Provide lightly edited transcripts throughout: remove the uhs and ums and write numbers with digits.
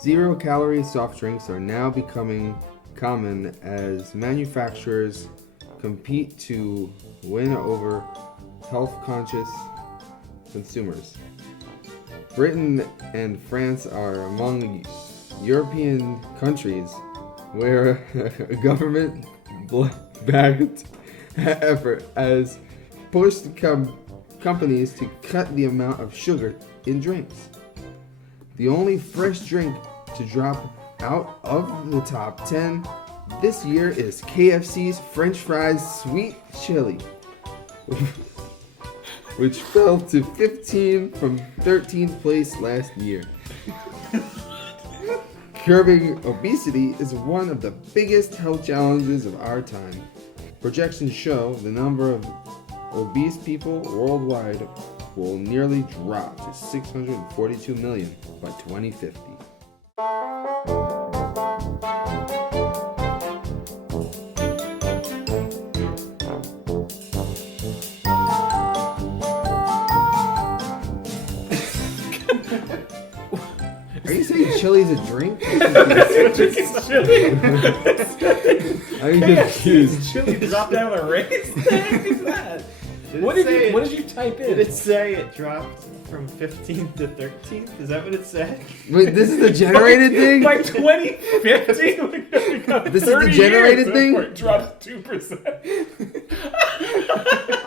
Zero-calorie soft drinks are now becoming common as manufacturers compete to win over health-conscious consumers. Britain and France are among European countries where a government-backed effort has pushed companies to cut the amount of sugar in drinks. The only fresh drink to drop out of the top 10 this year is KFC's French fries sweet chili, which fell to 15 from 13th place last year. Curbing obesity is one of the biggest health challenges of our time. Projections show the number of obese people worldwide will nearly drop to 642 million by 2050. Are you saying chili's a drink? It's chili. I'm confused. Chili dropped out of a race? What the heck is that? What did you type in? Did it say it dropped from 15th to 13th? Is that what it said? Wait, this is the generated thing? By 2050, This is the generated thing? It drops 2%.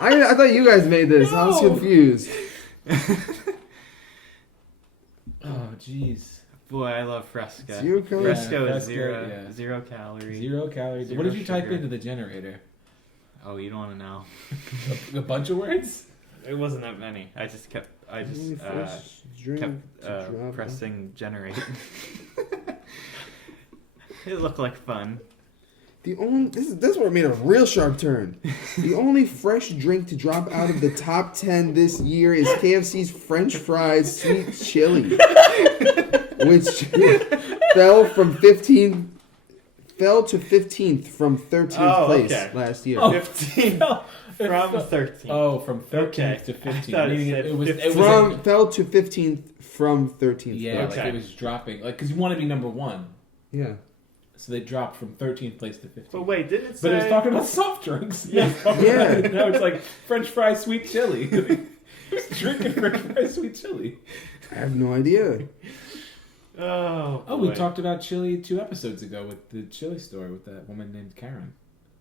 I thought you guys made this. I was No. confused. Oh, jeez. Boy, I love Fresca. Zero calories? Fresco Yeah, is Fresco, zero calorie. 0 calories. Zero What did you type sugar. into the generator? Oh, you don't want to know. A bunch of words? It wasn't that many. I just kept pressing generate. It looked like fun. This is where it made a real sharp turn. The only fresh drink to drop out of the top 10 this year is KFC's French fries sweet chili, which fell to 15th from 13th place last year. Oh. 15 from 13. Oh, from 13th Okay. to 15th. I thought it Meaning said it was 15. Fell to 15th from 13th. yeah, place. like it was dropping. Like, because you want to be number one. Yeah. So they dropped from 13th place to 15th. But wait, didn't it say... But it was talking about soft drinks. Yeah. Yeah. Now it's like French fry sweet chili. Who's drinking French fry sweet chili? I have no idea. Oh, Oh, we boy. talked about chili 2 episodes ago with the chili store with that woman named Karen.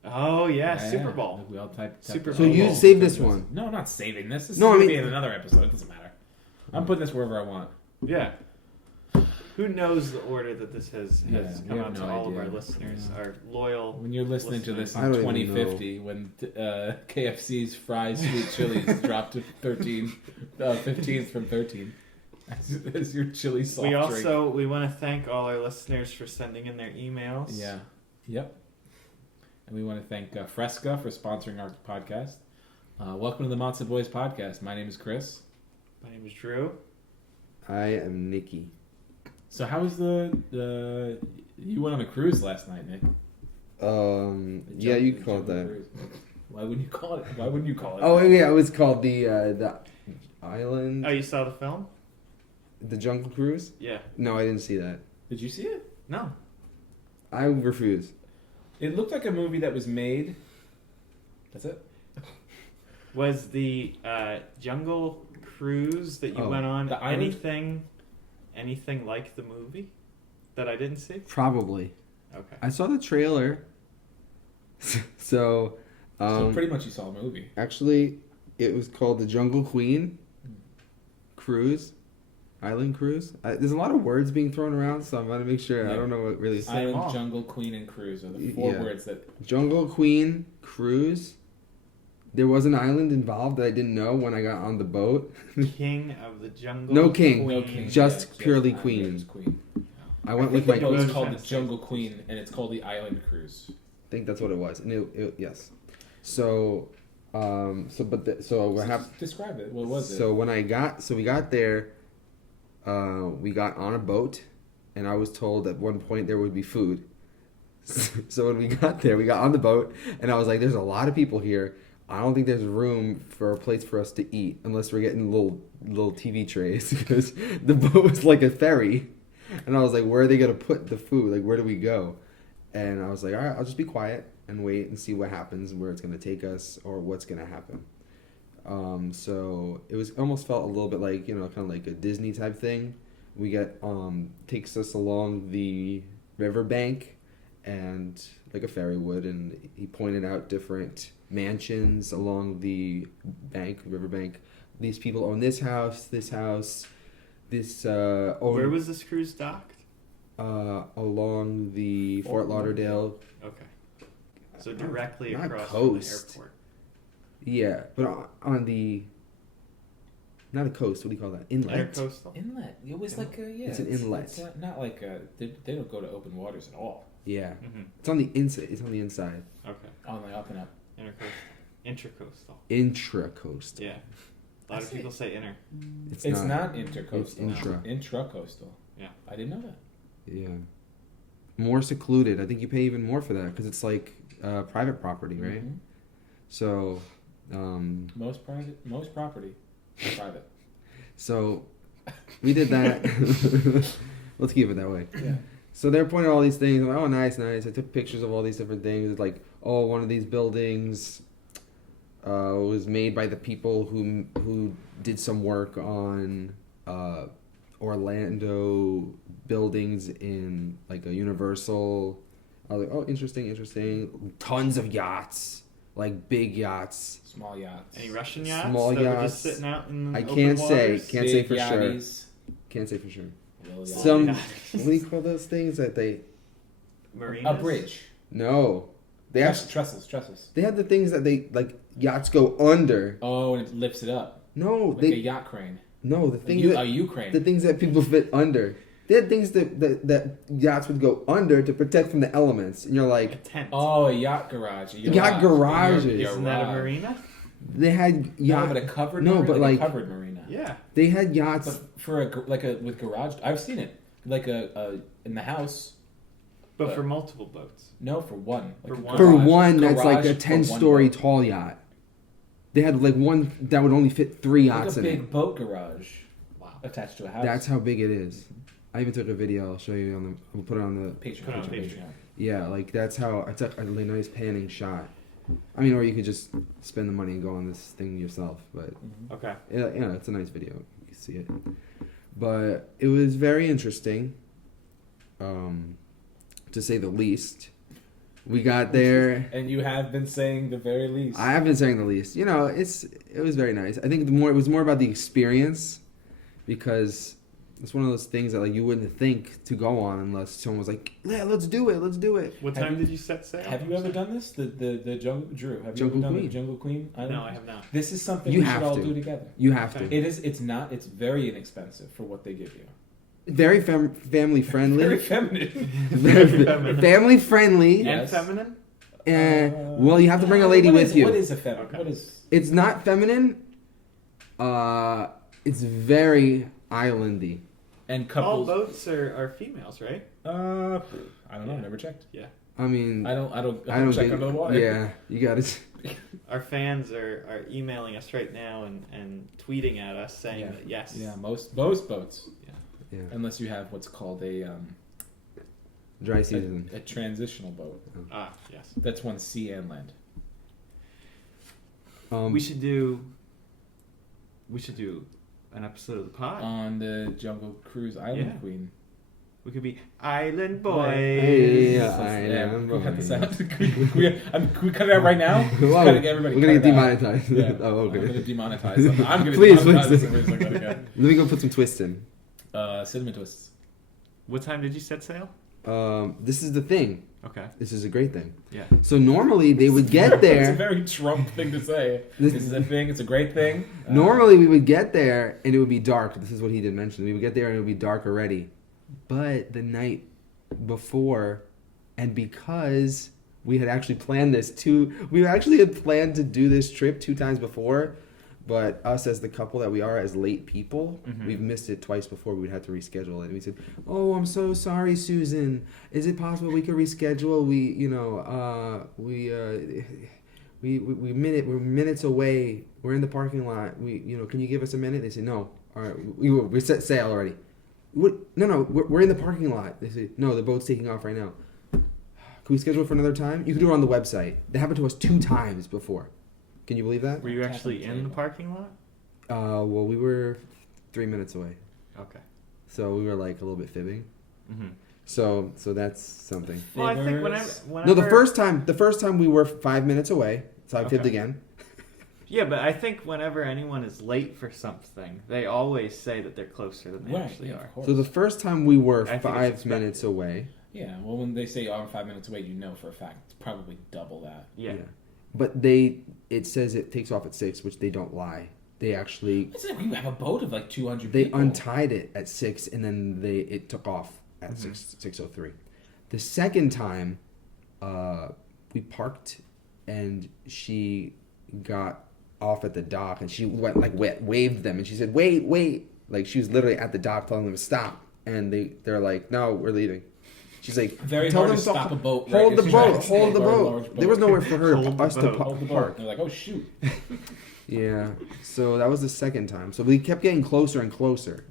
Oh, yeah, Super Bowl. We all typed Super So Bowl. you saved this one? No, I'm not saving this. This No, is I going to mean- be in another episode. It doesn't matter. I'm putting this wherever I want. Yeah. Who knows the order that this has Yeah, we come have out to no all of idea. our listeners, Yeah. our loyal When you're listening to this I in don't even 2050, when KFC's fries sweet chilies dropped to 15th from 13, as your chili soft We drink. also we want to thank all our listeners for sending in their emails. Yeah. Yep. And we want to thank Fresca for sponsoring our podcast. Welcome to the Matzo Boys podcast. My name is Chris. My name is Drew. I am Nikki. So how was the you went on a cruise last night, Nick? Yeah, you called that. Cruise. Why wouldn't you call it? Why wouldn't you call it? Oh yeah, it was called the island, Oh, you saw the film? the Jungle Cruise. Yeah. No, I didn't see that. Did you see it? No. I refuse. It looked like a movie that was made. That's it. Was the Jungle Cruise that you Oh, went on the island? anything like the movie that I didn't see? Probably. Okay. I saw the trailer. So Pretty much you saw a movie. actually, it was called the Jungle Queen Cruise, Island Cruise. There's a lot of words being thrown around, so I'm gonna make sure. Yeah. I don't know what really. Say 'em Island, all. Jungle, Queen, and Cruise are the 4 Yeah. words that. Jungle Queen Cruise. There was an island involved that I didn't know when I got on the boat. King of the Jungle. No king. Queen. No king. Just purely Island, Queen. just Queen. I went I with think my. the boat's Queen. called the Jungle Queen, and it's called the Island Cruise. I think that's what it was, and yes. So, what happened? Describe it. What was it? So we got there. We got on a boat, and I was told at one point there would be food. So when we got there, we got on the boat, and I was like, "There's a lot of people here. I don't think there's room for a place for us to eat unless we're getting little TV trays because the boat was like a ferry." And I was like, where are they gonna put the food? Like, where do we go? And I was like, all right, I'll just be quiet and wait and see what happens, where it's gonna take us, or what's gonna happen. So it was almost felt a little bit like, kind of like a Disney type thing. We get takes us along the riverbank, and like a ferry would, and he pointed out different mansions along the riverbank. These people own this house, this Where was this cruise docked? along the Fort Lauderdale. Okay. So directly Not across coast. from the airport. Yeah, but on the not a coast. What do you call that? Inlet. Intercoastal. Inlet. It was like a It's an inlet. It's not like they don't go to open waters at all. Yeah, Mm-hmm. it's on the inside. It's on the inside. Okay. On the up and up. Intercoastal. Intracoastal. Yeah. A lot of people say inner. It's not intercoastal. It's intra. Intracoastal. Yeah. I didn't know that. Yeah. More secluded. I think you pay even more for that because it's like private property, right? Mhm. So, Most property is private. so we did that. Let's keep it that way. Yeah. So they're pointing at all these things. I'm like, oh, nice. I took pictures of all these different things. It's like, oh, one of these buildings was made by the people who did some work on Orlando buildings in like a Universal. I was like, oh, interesting. Tons of yachts, like big yachts. Small yachts. Any Russian yachts Small that were yachts. just sitting out in I open can't say. waters? Can't say Big for sure. yachties. Can't say for sure. Little yachts. Some yachts. what do you call those things that they? Marinas? A bridge. No, they actually Trestles. they had the things that they like yachts go under. Oh, and it lifts it up. No, Like they a yacht crane. no the A things a Ukraine. the things that people fit under. They had things that yachts would go under to protect from the elements, and you're A like, tent. Oh, a yacht garage. A Yacht garages. Isn't that a marina? they had No, yacht. but a covered No, marina, but a like- covered marina. Yeah. They had yachts. But for with garage, I've seen it. Like a in the house. But for multiple boats. No, for one. For a one. For garage- one, that's like garage a for one 10-story boat. tall yacht. They had like one that would only fit 3 Like yachts a in big it. boat garage Wow. attached to a house. That's how big it is. I even took a video. I'll show you on the. I'll put it on the. Patreon. Put it on Patreon. Yeah, like that's how I took a really nice panning shot. I mean, or you could just spend the money and go on this thing yourself. But Mhm. Okay. it's a nice video. You can see it. But it was very interesting, to say the least. We got there. And you have been saying the very least. I have been saying the least. It was very nice. I think it was more about the experience, because it's one of those things that like you wouldn't think to go on unless someone was like, yeah, let's do it. What Have time you- did you set sail? Have you ever done this? The Jungle Drew? Have you Jungle ever done Queen. the Jungle Queen Island? No, I have not. This is something You we have should all to. do together. You have to. Okay. It's very inexpensive for what they give you. Very family friendly. Very feminine. Very feminine. Family friendly. Yeah. And Yes. feminine? Well, you have to bring a lady What with is- you. What is a feminine? Okay. What is? It's not feminine. It's very islandy. And All couples. boats are females, right? I don't know. Yeah. Never checked. I mean, I don't check get- under the water. Yeah, you got it. Our fans are emailing us right now and tweeting at us saying Yeah. that yes. Yeah. Most boats, Yeah, unless you have what's called dry season. a transitional boat. Ah, yes. That's one sea and land. We should do an episode of the pod. On the Jungle Cruise Island Yeah. Queen. We could be Island Boys. Hey, So, Island we cut Boys. this out. Can we cut it out right now? Whoa, Everybody we're gonna cut get it out. demonetized. Yeah. Oh, I'm gonna okay. demonetize them. I'm gonna Please, demonetize please. this if it's not gonna go. Let me go put some twists in. Cinnamon twists. What time did you set sail? This is the thing. Okay. This is a great thing. Yeah. So normally they would get It's a there. very Trump thing to say. This is a thing. It's a great thing. Normally we would get there and it would be dark. This is what he did mention. We would get there and it would be dark already. But the night before, and because we had actually planned we actually had planned to do this trip 2 times before, but us as the couple that we are, as late people, we've missed it twice before. We had to reschedule it. And we said, "Oh, I'm so sorry, Susan. Is it possible we could reschedule? We're minutes away. We're in the parking lot. Can you give us a minute?" They said, "No. All right, we set sail already." What? No, we're in the parking lot. They say, no, the boat's taking off right now. Can we schedule it for another time? You can do it on the website. That happened to us 2 times before. Can you believe that? Were you actually in the parking lot? Well, we were 3 minutes away. Okay. So we were like a little bit fibbing. Mm-hmm. So that's something. Well, I think Fibbers. whenever No, the first time we were 5 minutes away. So I fibbed Okay. again. Yeah, but I think whenever anyone is late for something, they always say that they're closer than they Right, actually yeah, are. of course. So the first time we were I think it's 5 expected. minutes away. Yeah, well, when they say I'm 5 minutes away, you know for a fact it's probably double that. Yeah. But it says it takes off at 6, which they don't lie. They actually It's like we have a boat of like 200 they people. untied it at 6 and then it took off at Mhm. 6:03. The second time we parked and she got off at the dock and she went like waved them and she said wait, like she was literally at the dock telling them to stop, and they're like, no, we're leaving. She's like, Very tell hard them to stop a boat. hold right? the She's trying boat, to hold the stop a boat. large There was nowhere for her Hold the us to boat. Hold the boat. park. They're like, oh shoot. Yeah, so that was the second time. So we kept getting closer and closer.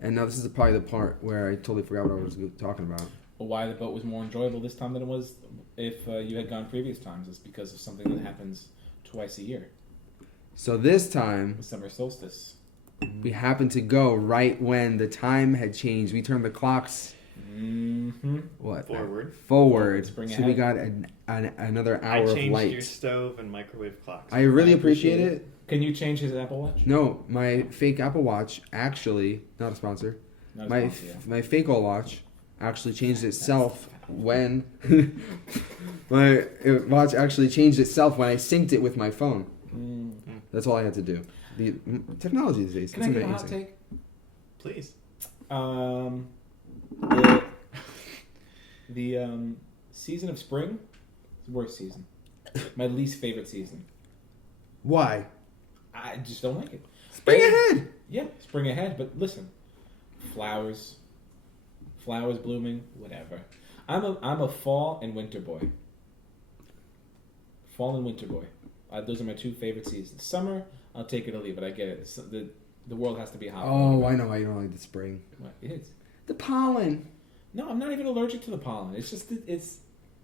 And now this is probably the part where I totally forgot what I was talking about. Well, why the boat was more enjoyable this time than it was if you had gone previous times is because of something that happens twice a year. So this time, The summer solstice. we happened to go right when the time had changed. We turned the clocks, Mm-hmm. Forward. Forward. Spring So we ahead. got another I hour of changed light. your stove and microwave clocks. I really I appreciate appreciate it. Can you change his Apple Watch? No, my fake Apple Watch actually, not a sponsor, Not as my fancy, yeah. my fake watch actually changed itself when my watch actually changed itself when I synced it with my phone. Mm. That's all I had to do. The technology these days, Can it's I give a hot amazing. take? Please. The season of spring is the worst season. My least favorite season. Why? I just don't like it. Spring ahead. Yeah, spring ahead. But listen, flowers blooming, whatever. I'm a fall and winter boy. Fall and winter boy. Those are my 2 favorite seasons. Summer, I'll take it or leave it. I get it. The world has to be hot. Oh, I know why you don't like the spring. What? It is. The pollen. No, I'm not even allergic to the pollen. It's just it's.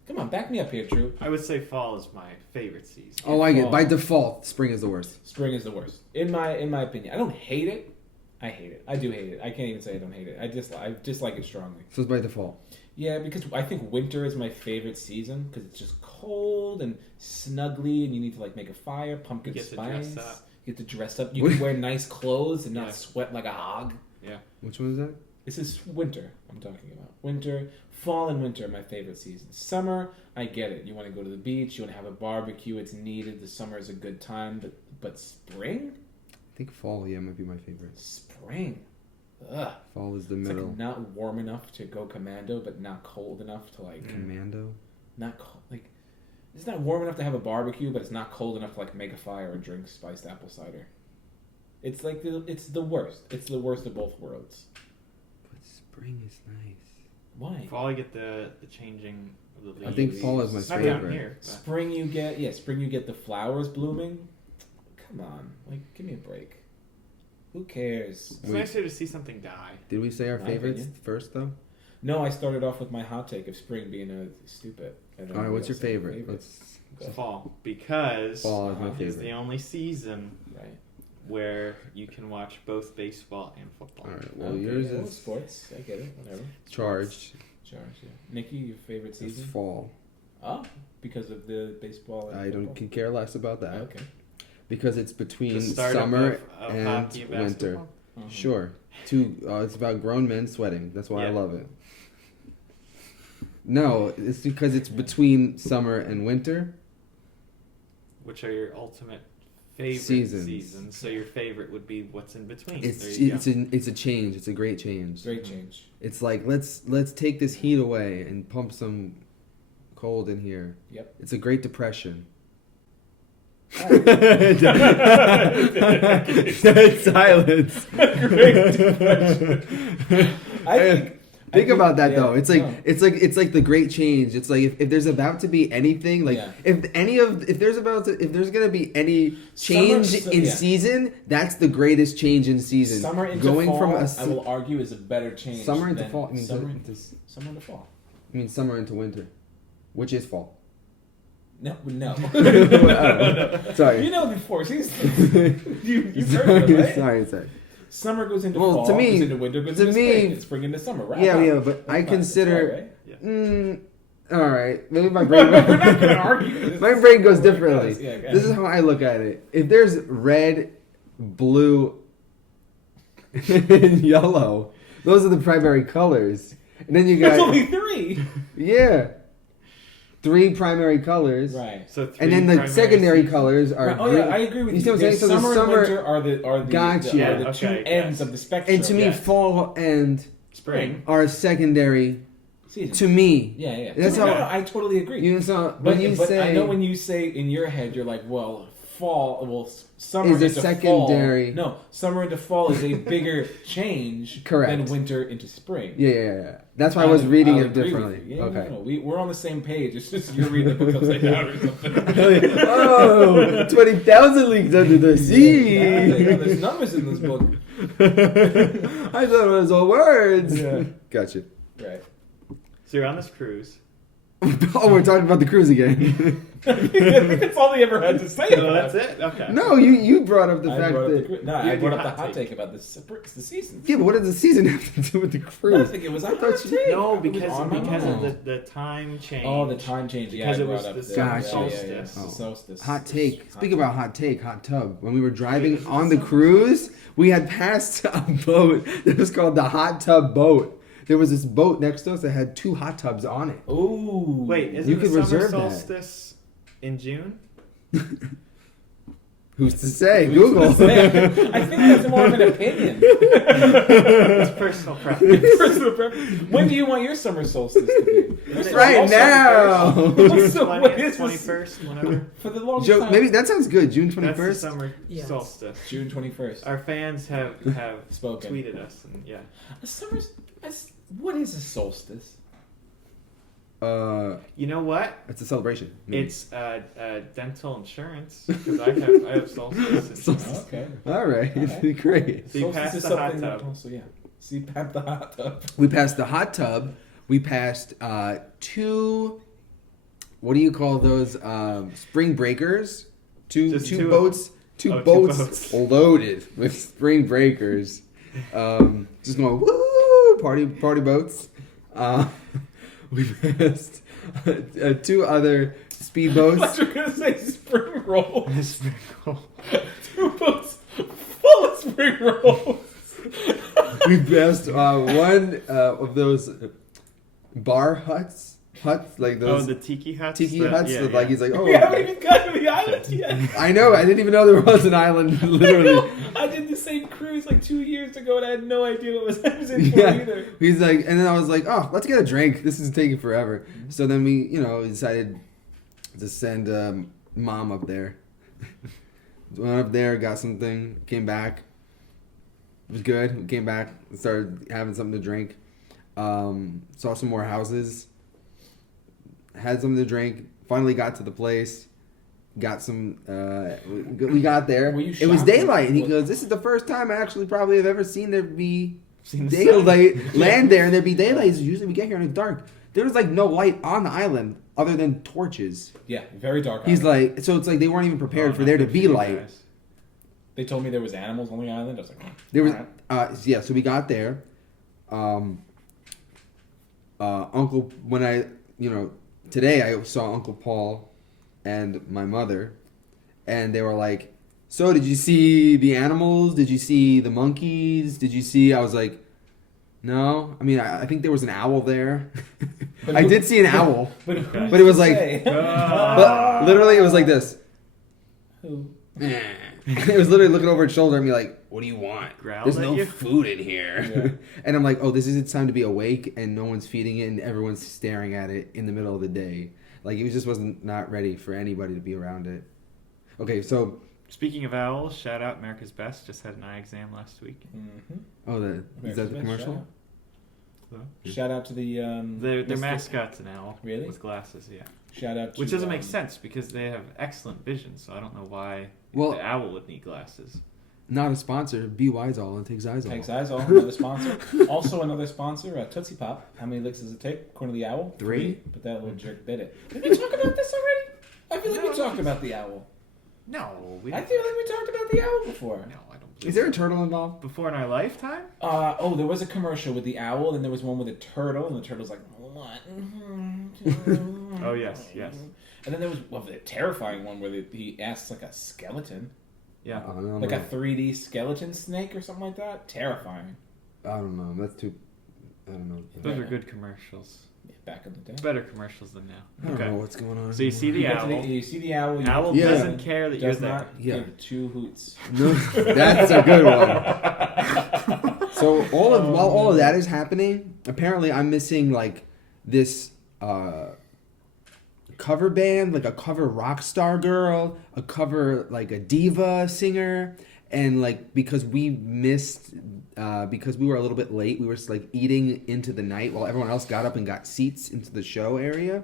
Come on, back me up here, Drew. I would say fall is my favorite season. Oh, I get it. Fall. By default, spring is the worst. Spring is the worst, in my opinion. I don't hate it. I hate it. I do hate it. I can't even say I don't hate it. I dislike it strongly. So it's by default. Yeah, because I think winter is my favorite season because it's just cold and snuggly, and you need to like make a fire, pumpkin You get to spice. dress up. You get to dress up. You can wear nice clothes and not Yeah. sweat like a hog. Yeah. Which one is that? This is winter I'm talking about. Winter, fall and winter are my favorite seasons. Summer, I get it. You want to go to the beach, you want to have a barbecue, it's needed. The summer is a good time, but spring? I think fall, yeah, might be my favorite. Spring. Ugh. Fall is the It's middle. like not warm enough to go commando, but not cold enough to like Commando. not cold, like it's not warm enough to have a barbecue, but it's not cold enough to like make a fire or drink spiced apple cider. It's like it's the worst. It's the worst of both worlds. But spring is nice. Why? Fall, I get the changing of the leaves. I think fall is my It's not down favorite. here. But Spring you get the flowers blooming. Come on, like give me a break. Who cares? it's Wait. nicer to see something die. Did we say our My favorites opinion. first, though? No, I started off with my hot take of spring being stupid. And All right, what's your else is my favorite? Let's. Go. Fall, because Fall is my it's favorite. the only season Right. where you can watch both baseball and football. All right. Well, Okay, yours well, is sports. I get it. Whatever. charged. Charge. Yeah. Nikki, your favorite It's season? fall. Oh, because of the baseball. And I don't football? could care less about that Okay. because it's between The startup summer of and hockey and winter. basketball. Mhm. Sure. It's about grown men sweating. That's why I Yeah. love it. No, it's because it's between summer and winter. Which are your ultimate favorite Seasons. So your favorite would be what's in between. It's There you it's a change. It's a great change. Great change. It's like let's take this heat away and pump some cold in here. Yep. It's a great depression. Silence. I think Think about that though. It's like no. it's like the great change. It's like if there's about to be anything, like Yeah. if there's gonna be any change in season, that's the greatest change in season. Summer into Going fall, from I will argue, is a better change. summer into than fall. I mean, summer into fall. I mean summer into winter, which is fall. No. No. Sorry. You know the four seasons. You've heard of it, right? Sorry. Summer goes into Well, fall, to me- goes into winter, goes to into me- spring, and spring into summer, right? Yeah, but I That's fine, consider. that's right? All right, maybe my brain. We're not gonna argue. My brain goes This is differently. how it goes. Yeah, This is how I look at it. If there's red, blue, and yellow, those are the primary colors. And then you There's got only three. yeah, 3 primary colors. Right. So And then the primary secondary seasons. colors are. Right. Oh yeah, I agree with you. see what I'm saying? Yes, So the summer and summer winter are the Gotcha. two Okay, ends yes. of the spectrum. and to me, Yes. fall and Spring. are secondary season. to me. Yeah. That's No, how- no, I totally agree. You know, so but when you but say I know when you say in your head, you're like, well, fall. Well, summer Is a into secondary- Fall, no, summer into fall is a bigger change Correct. than winter into spring. yeah. That's why I was reading I'll it agree with differently. you. Yeah, Okay. no, we're on the same page. It's just you're reading the book upside down or something. Oh, 20,000 leagues under the sea. Yeah, there's numbers in this book. I thought it was all words. Yeah. Gotcha. Right. So you're on this cruise. Oh, we're talking about the cruise again. I think that's all they ever had to say No, about that's it. it. Okay. No, you brought up the I fact brought up that. I You brought do up the hot hot take. take about the seasons. Yeah, but what does the season have to do with the I cruise? think it was a thought hot you- take. No, It was because on my because mind. of the time change. Oh, the time change. Yeah, Because I it was brought up the Gotcha. solstice. The solstice. Hot take. Hot Speak take. about hot take, hot tub. When we were driving on the cruise, we had passed a boat that was called the hot tub boat. There was this boat next to us that had 2 hot tubs on it. Ooh. Wait, isn't You the could summer reserve that. solstice in June? Who's to say? Who's Google. to say? I think that's more of an opinion. It's personal preference. Personal preference. When do you want your summer solstice to be? First of all, Right also now. the first. June So what 20th, is this? 21st, whatever. For the longest Joe, time. maybe that sounds good. June That's the 21st. summer Yes. solstice. June 21st. Our fans have Spoken. tweeted us, and yeah. A summer's. What is a solstice? You know what? It's a celebration. It's dental insurance because I have solstice. insurance. Okay. All right. Alright. Great. So you Solstice passed is the hot something that tub. Also, yeah. So you passed the hot tub. We passed the hot tub. We passed 2. What do you call those? Spring breakers. Two Just two of boats. Two Oh, two boats boats. loaded with spring breakers. Just going woo party boats. We passed 2 other I speedboats. thought you were gonna say spring roll. Spring roll. 2 boats full of spring rolls. We passed one of those bar huts like Oh, those the tiki huts. tiki the- huts. Yeah, that, yeah. like he's like, oh, We haven't even gotten to the island yet. I know. I didn't even know there was an island. Literally, I did the same cruise like 2 years ago, and I had no idea what I was in for yeah. either. He's like, and then I was like, oh, let's get a drink. This is taking forever. So then we, decided to send mom up there. Went up there, got something, came back. It was good. We came back, started having something to drink. Saw some more houses. Had something to drink. Finally got to the place. Got some. We got there. Were you It was shocked? daylight, and he What- goes, "This is the first time I actually probably have ever seen there be Seen the sun. daylight land there, and there'd be daylight. Usually we get here in the dark. There was like no light on the island other than torches. Yeah, very dark. He's island. like, so it's like they weren't even prepared Oh, for not there to good be you light. guys. They told me there was animals on the island. I was like, There was, alright. yeah. So we got there. Uncle, when I, today I saw Uncle Paul and my mother, and they were like, "So did you see the animals? Did you see the monkeys? Did you see?" I was like, "No. I mean, I think there was an owl there. But I who- did see an owl, But, Okay. but it was like, say? but literally it was like this. Who? It was literally looking over its shoulder and be like, "What do you want? Growled There's at no you? food in here." And I'm like, "Oh, this is its time to be awake, and no one's feeding it, and everyone's staring at it in the middle of the day. Like it just wasn't not ready for anybody to be around it." Okay, so Speaking of owls, shout out America's Best. Just had an eye exam last week. Mm-hmm. is that the commercial? Shout out to the Their Mr. mascot's an owl. Really? With glasses, yeah. Shout out to Which doesn't make sense because they have excellent vision, so I don't know why the owl would need glasses. Not a sponsor. Be All and take Zizol. Take Zizol, another sponsor. Also another sponsor, Tootsie Pop. How many licks does it take? According to the owl? 3. But that little jerk bit it. Did we talk about this already? I feel like we talked about the owl. No, I feel like we talked about the owl before. No, I don't. Is there a turtle involved? Before in our lifetime? There was a commercial with the owl, and there was one with a turtle, and the turtle's like, what? Oh, yes. And then there was the terrifying one where he asks like a skeleton. Yeah. Like a 3D skeleton snake or something like that. Terrifying. I don't know. That's too... I don't know. Those are good commercials. Yeah, back in the day. Better commercials than now. I don't know what's going on. So you see the owl. You see the owl. Owl doesn't care that you're Does there. not give 2 hoots. No, that's a good one. So while all of that is happening, apparently I'm missing like this cover band, like a cover rock star girl, a cover like a diva singer, and like because we missed because we were a little bit late, we were just like eating into the night while everyone else got up and got seats into the show area.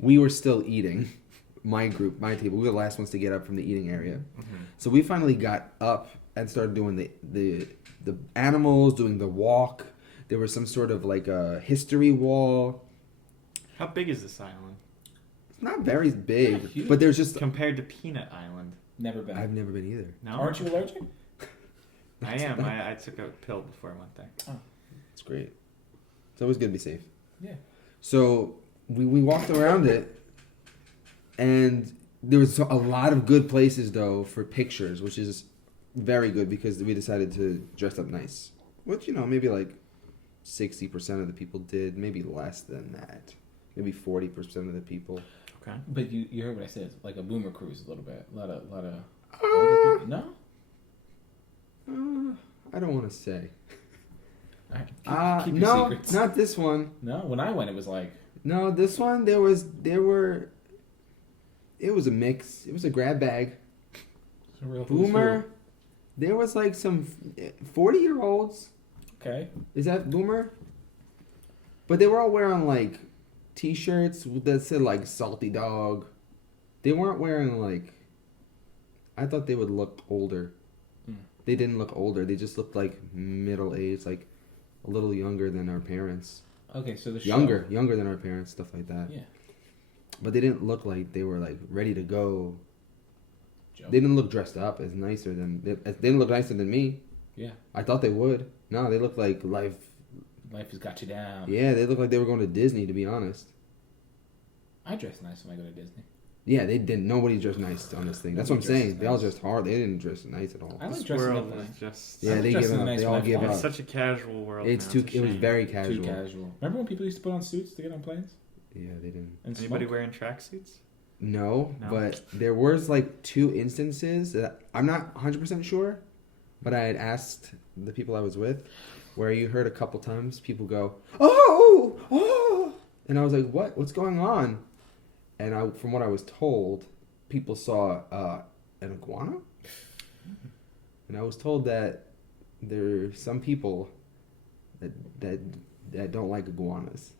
We were still eating. My group, my table, we were the last ones to get up from the eating area. Mm-hmm. So we finally got up and started doing the animals, doing the walk. There was some sort of like a history wall. How big is this island? It's not very big, huge. but there's just... Compared to Peanut Island. Never been. I've never been either. No? Aren't you allergic? I am. I took a pill before I went there. Oh. It's great. It's always good to be safe. Yeah. So we walked around it, and there was a lot of good places, though, for pictures, which is very good because we decided to dress up nice. Which, maybe like 60% of the people did, maybe less than that. Maybe 40% of the people. Okay. But you heard what I said. It's like a boomer cruise a little bit. A lot of older people. No? I don't want to say. All right. Keep your secrets. Not this one. No, when I went, it was like... No, this one, it was a mix. It was a grab bag. It's a real Boomer. There was like some 40-year-olds. Okay. Is that boomer? But they were all wearing like T-shirts that said like salty dog. They weren't wearing like... I thought they would look older. They didn't look older. They just looked like middle-aged, like a little younger than our parents. Okay, so the show... Younger than our parents, stuff like that. Yeah. But they didn't look like they were like ready to go. Joe. They didn't look dressed up as nicer than... They didn't look nicer than me. Yeah. I thought they would. No, they looked like life... Life has got you down. Yeah, they looked like they were going to Disney, to be honest. I dress nice when I go to Disney. Yeah, they didn't. Nobody dressed nice on this thing. That's what I'm saying. They all dressed hard. They didn't dress nice at all. I like This dressing world up is nice. just... Yeah, they give up. Nice They all give It's up. such a casual world It's now. too. It's a It was shame. very casual. Too casual. Remember when people used to put on suits to get on planes? Yeah, they didn't. And Anybody smoke? wearing tracksuits? No, No. but there was like 2 instances that I'm not 100% sure, but I had asked the people I was with, where you heard a couple times people go, oh, and I was like, what? What's going on? And from what I was told, people saw an iguana, and I was told that there are some people that don't like iguanas.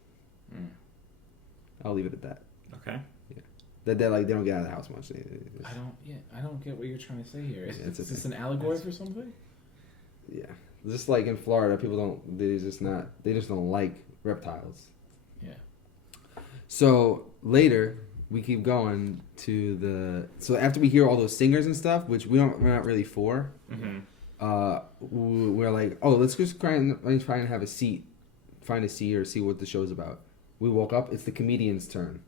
I'll leave it at that. Okay. That they don't get out of the house much. I don't get what you're trying to say here. Is It's this okay. an allegory for something? Yeah, just like in Florida, people they just don't like reptiles. Yeah. So later we keep going to so after we hear all those singers and stuff, which we're not really for. Mm-hmm. We're like, oh, let's just try and have a seat, find a seat or see what the show's about. We woke up. It's the comedian's turn.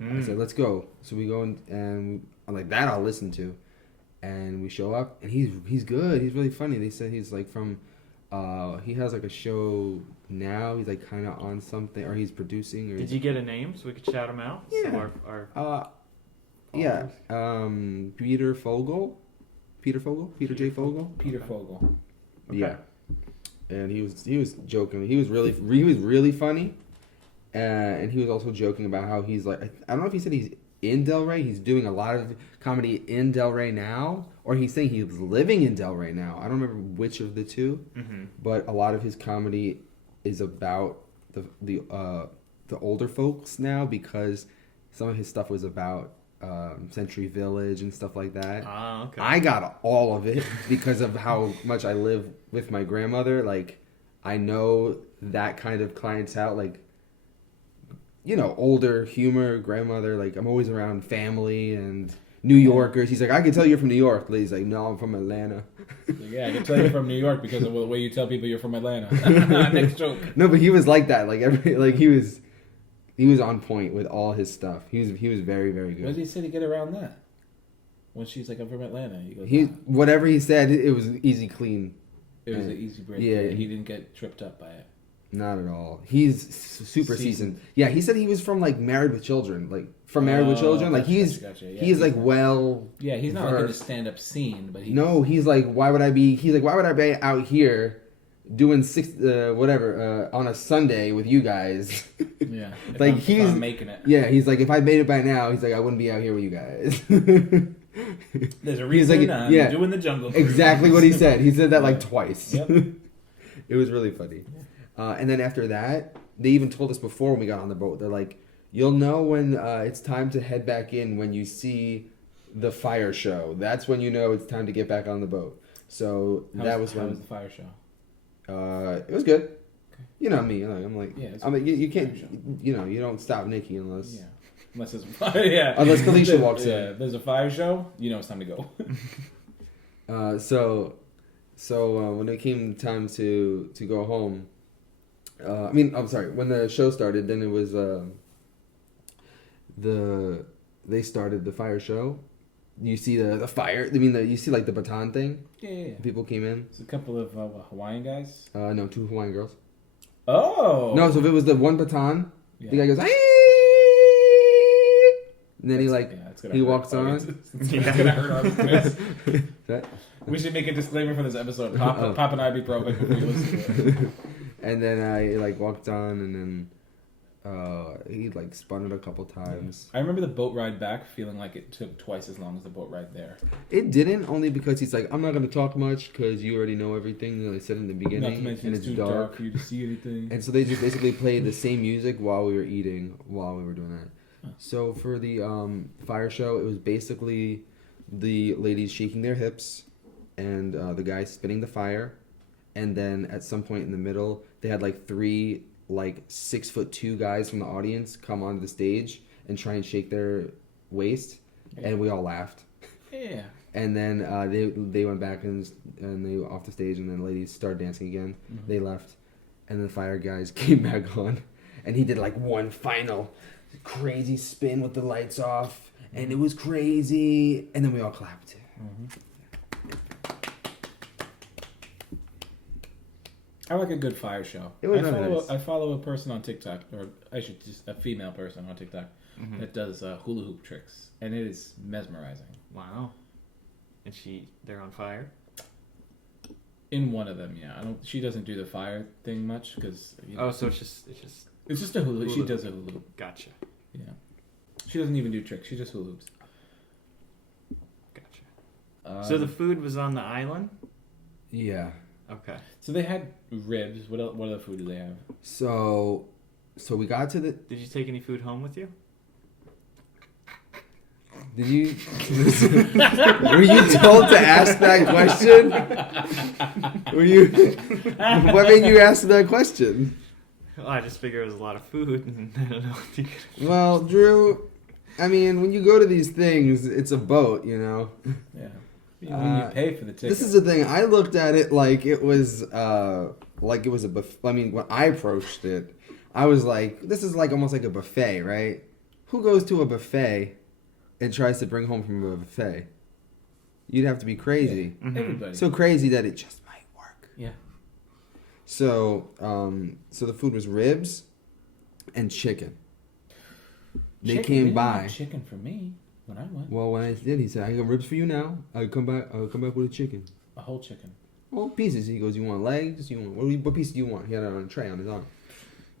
I said, let's go. So we go and I'm like, that I'll listen to. And we show up, and he's good. He's really funny. They said he's like from, he has like a show now. He's like kind of on something, or he's producing. Or Did you get a name so we could shout him out? Yeah. So our yeah. Peter Fogel. Peter J. Fogel. Peter Fogel. Okay. Yeah. And he was joking. He was really funny. And he was also joking about how he's like, I don't know if he said he's in Delray. He's doing a lot of comedy in Delray now, or he's saying he's living in Delray now. I don't remember which of the two, Mm-hmm. but a lot of his comedy is about the older folks now, because some of his stuff was about Century Village and stuff like that. Ah, okay. I got all of it because of how much I live with my grandmother. Like, I know that kind of clientele, like, you know, older humor, grandmother. Like, I'm always around family and New Yorkers. He's like, I can tell you're from New York. He's like, no, I'm from Atlanta. Yeah, I can tell you're from New York because of the way you tell people you're from Atlanta. Next joke. No, but he was like that. Like he was on point with all his stuff. He was very, very good. What did he say to get around that? When she's like, I'm from Atlanta. He goes, whatever he said, it was easy, clean. it was an easy break. Yeah. He didn't get tripped up by it. Not at all. He's super seasoned. Yeah, he said he was from like Married with Children, like from Married with Children. Like gotcha. Yeah, he's like well. Yeah, he's not like in a stand-up scene, but he's like, why would I be out here doing on a Sunday with you guys? Yeah, like if I'm making it. Yeah, he's like, if I made it by now, he's like, I wouldn't be out here with you guys. There's a reason like, I'm doing the jungle. Exactly what he said. He said that like twice. Yep. It was really funny. And then after that, they even told us before when we got on the boat, they're like, you'll know when it's time to head back in when you see the fire show. That's when you know it's time to get back on the boat. So How was the fire show? It was good. Okay. You know me. I'm like, you can't, you know, you don't stop Nikki unless... Yeah. Unless it's yeah. Unless Kalisha walks in. Yeah, there's a fire show, you know it's time to go. So when it came time to go home, I'm sorry. When the show started, then it was they started the fire show. You see the fire. You see like the baton thing. Yeah. People came in. It's a couple of Hawaiian guys. No, 2 Hawaiian girls. Oh. No, so if it was the one baton, the guy goes, "Hey!" And then he walks on. It's gonna hurt our listeners. We should make a disclaimer for this episode. Pop and I be pro before you listen to it. And then I walked on, and then he spun it a couple times. I remember the boat ride back feeling like it took twice as long as the boat ride there. It didn't, only because he's like, I'm not going to talk much because you already know everything. They said in the beginning, not to mention and it's too dark for you to see anything. And so they just basically played the same music while we were eating, while we were doing that. Huh. So for the fire show, it was basically the ladies shaking their hips and the guy spinning the fire. And then at some point in the middle, they had 3 6'2" guys from the audience come onto the stage and try and shake their waist, and we all laughed. Yeah. And then they went back and they were off the stage, and then the ladies started dancing again. Mm-hmm. They left, and the fire guys came back on, and he did one final crazy spin with the lights off, and it was crazy, and then we all clapped. Mm-hmm. I like a good fire show. I follow a person on TikTok, or I should just a female person on TikTok that does hula hoop tricks, and it is mesmerizing. Wow! And they're on fire. In one of them, yeah. She doesn't do the fire thing much because. So it's just a hula hoop. She does a hula hoop. Gotcha. Yeah. She doesn't even do tricks. She just hula hoops. Gotcha. So the food was on the island. Yeah. Okay. So they had ribs. What other food do they have? So we got to the... Did you take any food home with you? Did you... Were you told to ask that question? What made you ask that question? Well, I just figured it was a lot of food, and I don't know if you could... Well, Drew, when you go to these things, it's a boat, you know? Yeah. When you pay for the ticket. This is the thing. I looked at it like it was a buffet. When I approached it, I was like, this is almost like a buffet, right? Who goes to a buffet and tries to bring home from a buffet? You'd have to be crazy. Yeah, everybody. So crazy that it just might work. Yeah. So the food was ribs and chicken. They came by. Chicken for me. When I went. Well, when I did, he said, "I got ribs for you now. I'll come back with a chicken." A whole chicken. Well, pieces. He goes, "You want legs? What piece do you want?" He had it on a tray on his arm.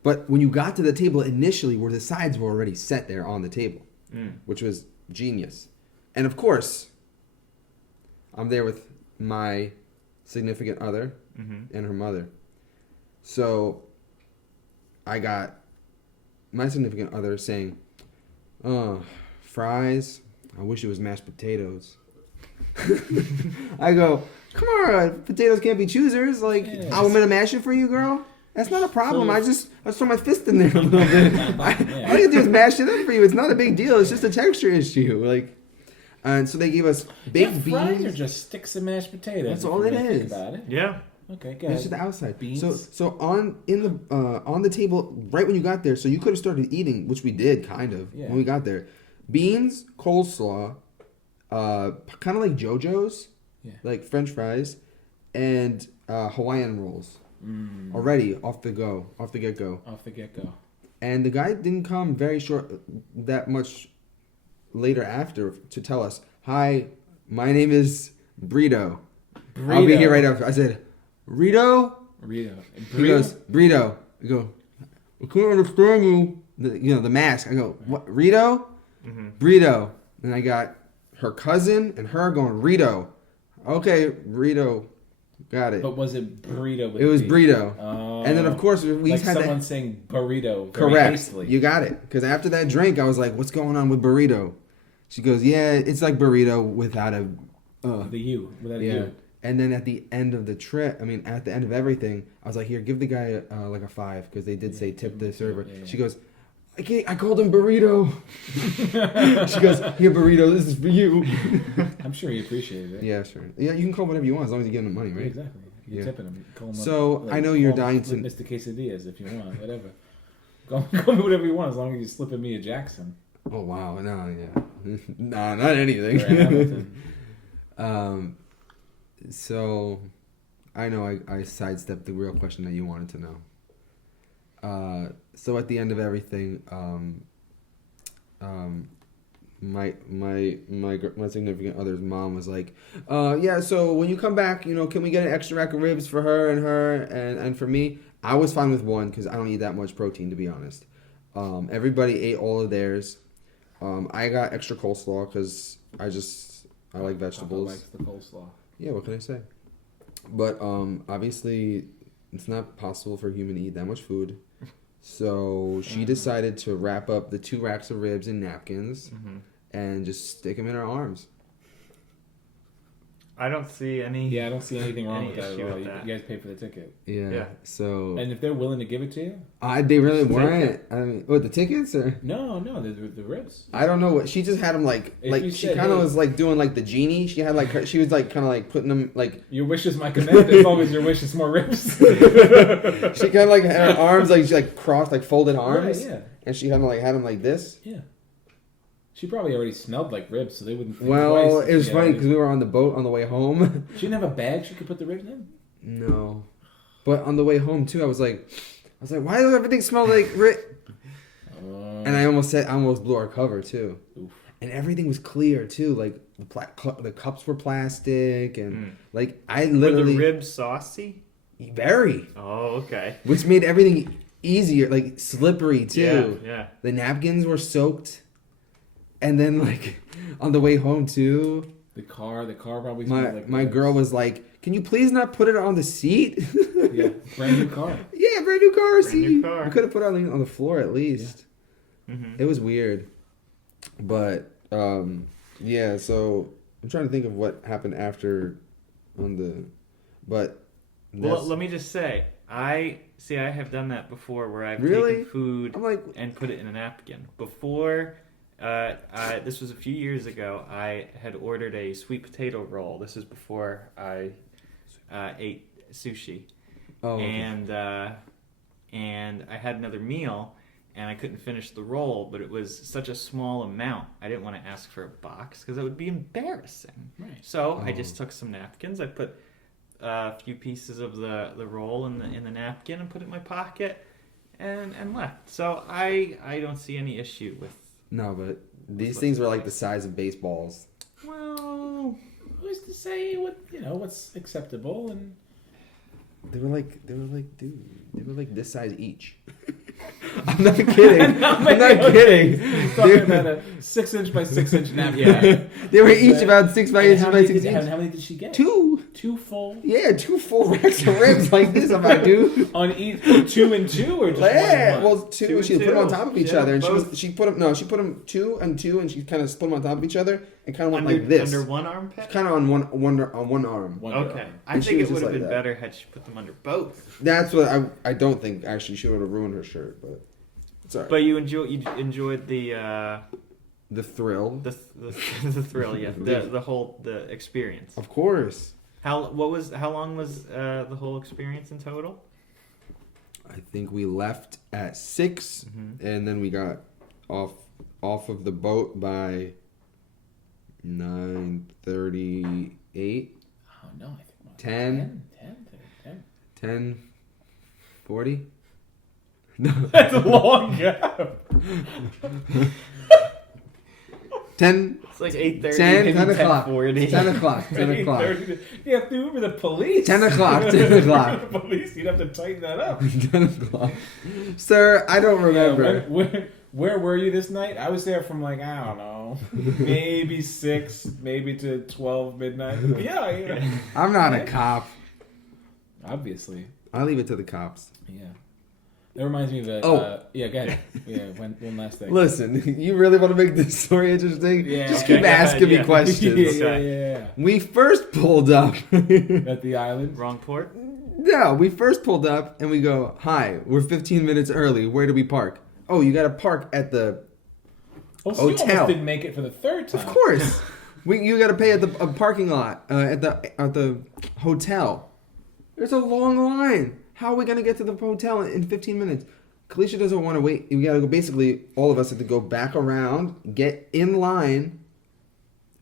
But when you got to the table initially, where the sides were already set there on the table, which was genius. And of course, I'm there with my significant other and her mother. So I got my significant other saying, "Oh, fries. I wish it was mashed potatoes." I go, "Come on, potatoes can't be choosers. Like, Yes. I'm gonna mash it for you, girl. That's not a problem. So- I just throw my fist in there a little bit. All I can do is mash it up for you. It's not a big deal. It's just a texture issue. Like, and so they gave us baked fries are beans. just sticks of mashed potatoes. That's if all you it really think is. About it. Yeah. Okay, go It's ahead. just the outside. Beans? So on the table right when you got there. So you could have started eating, which we did kind of Yeah. when we got there. Beans, coleslaw, kind of like JoJo's, Yeah. like French fries, and Hawaiian rolls. Mm. Already off the get go. Off the get go. And the guy didn't come that much later after to tell us, "Hi, my name is Burrito. I'll be here right after." I said, "Rito?" Burrito. He goes, "Burrito." I go, "I can't understand you." The mask. I go, "What? Rito?" Burrito. And I got her cousin and her going, "Rito." Okay, Rito. Got it. But was it burrito? With It was beef? burrito. Oh. And then, of course, we like had someone that. saying burrito. Very Correct. hastily. You got it. Because after that drink, I was like, "What's going on with burrito?" She goes, "Yeah, it's like burrito without a." The U. Without Yeah. a U. And then at the end of the trip, at the end of everything, I was like, "Here, give the guy like a 5," because they did say tip the server. Yeah. She goes, I called him burrito. She goes, "Here, burrito, this is for you." I'm sure he appreciated it. Yeah, sure. Yeah, you can call whatever you want as long as you give him the money, Yeah, right? exactly. You're Yeah. tipping him. Call him So, up, I know you're call him dying to- Mr. Quesadillas if you want, whatever. Call me whatever you want as long as you're slipping me a Jackson. Oh wow, no, yeah, no, not anything. Or a Hamilton. So, I know I sidestepped the real question that you wanted to know. So at the end of everything, my significant other's mom was like, "Yeah, so when you come back, can we get an extra rack of ribs for her and for me?" I was fine with one because I don't eat that much protein, to be honest. Everybody ate all of theirs. I got extra coleslaw because I like vegetables. Papa likes the coleslaw. Yeah, what can I say? But obviously, it's not possible for a human to eat that much food. So she decided to wrap up the 2 racks of ribs in napkins and just stick them in her arms. I don't see any. Yeah, I don't see anything wrong Any with that at issue all. with You that. guys pay for the ticket. Yeah. Yeah. So And if they're willing to give it to you? they really Just take weren't. it. I mean, what, the tickets or? No, the ribs. I don't know what she just had them like If you she said, kind of "Hey." was like doing like the genie. She had like she was like kind of like putting them like Your wish is my command as long as your wish is more ribs. she kind of like had her arms like she like crossed like folded arms. Right, yeah. And she had them like this. Yeah. She probably already smelled like ribs, so they wouldn't think Well, twice. it was Yeah, funny because we were on the boat on the way home. She didn't have a bag she could put the ribs in? No, but on the way home too, I was like, why does everything smell like rib? And I almost blew our cover too. Oof. And everything was clear too. Like the cups were plastic, and like I Were literally the ribs saucy? very, Oh, okay. which made everything easier, like slippery too. Yeah. The napkins were soaked, and then like on the way home too. The car probably smelled like My ribs. girl was like, "Can you please not put it on the seat?" Yeah, brand new car. Yeah, brand new car Brand new seat. car. We could have put it on the floor at least. Mm-hmm. It was weird, but yeah. So I'm trying to think of what happened after but Well, that's- let me just say, I have done that before where I've Really? taken food I'm like, and put it in a napkin. Before, this was a few years ago, I had ordered a sweet potato roll. This is before I ate sushi. oh, okay. And I had another meal, and I couldn't finish the roll, but it was such a small amount. I didn't want to ask for a box because it would be embarrassing. Right. So I just took some napkins. I put a few pieces of the roll in the napkin and put it in my pocket and left. So I don't see any issue with. No, but these things were like the size of baseballs. Well, Who's to say what's acceptable and They were like, dude, they were like this size each. I'm not kidding. I'm not kidding. talking about a 6-inch by 6-inch napkin. Yeah. They were each about 6 by 8 by 6 inches. How many did she get? 2. 2 full? Yeah, 2 full racks of ribs like this, I'm like, dude. On each 2 and 2 or just Yeah, 1 and 1? well, 2. Two She and put them on two. top of each Yeah, other, and both. she put them 2 and 2, and she kind of split them on top of each other, and kind of went Under, like this, under one armpit? kind of on one arm. One Okay. girl. I And she think was it just would have like been that. better had she put them under both. That's what I don't think actually she would have ruined her shirt, but it's alright. But you enjoyed the The thrill, the thrill, yeah. The experience. of course. How long was the whole experience in total? I think we left at 6, Mm-hmm. and then we got off of the boat by 9:38, Oh, no. I think more. 10, 10. 10:40. That's a long gap. 10, It's like 8:30. 10 o'clock. 10:40. 10 o'clock. 10 o'clock. You have to Uber the police. 10 o'clock. 10 o'clock. The police, you'd have to tighten that up. 10 o'clock. Sir, I don't remember. Where were you this night? I was there from like, I don't know, maybe 6, maybe to 12 midnight. Yeah. I'm not a cop. Obviously. I'll leave it to the cops. Yeah. That reminds me of a... Oh. Yeah, go ahead. Yeah, one last thing. Listen, you really want to make this story interesting? Yeah, Just okay. keep asking Yeah. me questions. Yeah. We first pulled up. At the island. Wrong port? No, we first pulled up and we go, hi, we're 15 minutes early. Where do we park? Oh, you got to park at the Oh, so you hotel. almost didn't make it for the third time. Of course. You got to pay at the parking lot, at the hotel. There's a long line. How are we going to get to the hotel in 15 minutes? Kalisha doesn't want to wait. We got to go, basically, all of us have to go back around, get in line,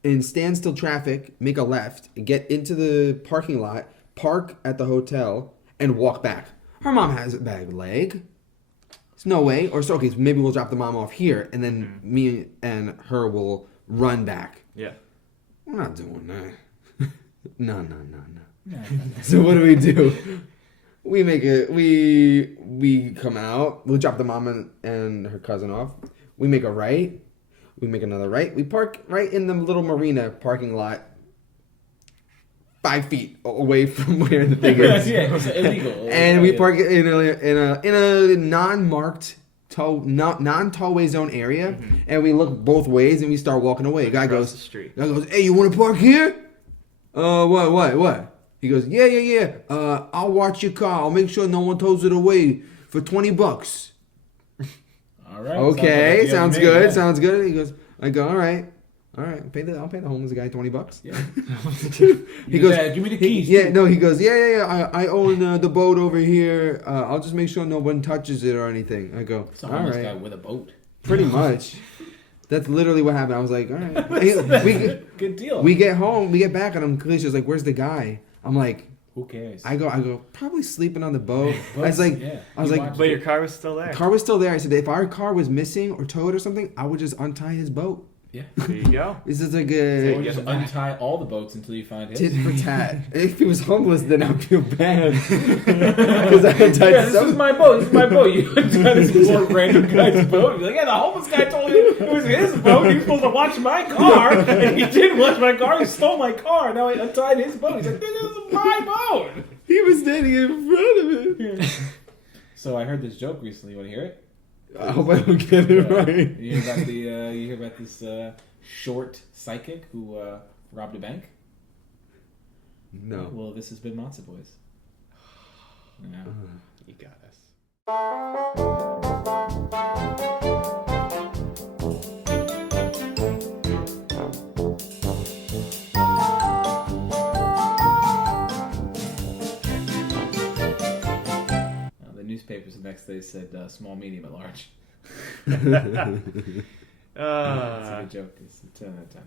in standstill traffic, make a left, get into the parking lot, park at the hotel, and walk back. Her mom has a bad leg. There's no way. Or so, okay, so maybe we'll drop the mom off here, and then me and her will run back. Yeah. We're not doing that. No. No. So what do? We make it. We come out. We'll drop the mom and her cousin off. We make a right. We make another right. We park right in the little marina parking lot, 5 feet away from where the thing is. Yeah, it's illegal. And we park it in a non-marked non-tollway zone area, and we look both ways and we start walking away. Guy Across goes, the street. "Hey, you want to park here?" What? He goes, "Yeah. I'll watch your car. I'll make sure no one tows it away for $20." All right. Okay, sounds good. Yeah. Sounds good. He goes, I go, all right. I'll pay the homeless guy $20. Yeah. He goes, Dad, give me the keys. Yeah, no, he goes, yeah. I own the boat over here. I'll just make sure no one touches it or anything. I go, It's a all homeless right. guy with a boat. Pretty much. That's literally what happened. I was like, all right. Good deal. We get home, we get back, and Kalisha's like, where's the guy? I'm like, Who cares? I go, probably sleeping on the boat. I was Boats, like, yeah. I was He like, watched But your car was still there. the car was still there. I said, if our car was missing or towed or something, I would just untie his boat. Yeah. There you go. This is like Or a just untie all the boats until you find his. tit for tat. If he was homeless, then I'd feel bad. Because I untied This is my boat. This is my boat. You untie this poor random guy's boat. You're like, yeah, the homeless guy told me it was his boat. He was supposed to watch my car, and he didn't watch my car. He stole my car. Now I untied his boat. He's like, this is my boat. He was standing in front of it. So I heard this joke recently. You want to hear it? I hope I don't get it right. You hear about this short psychic who robbed a bank? No. Well, this has been Matzo Boys. Yeah. You got us. The newspapers the next day said small, medium, and large. It's a good joke. It's a 10 out of 10.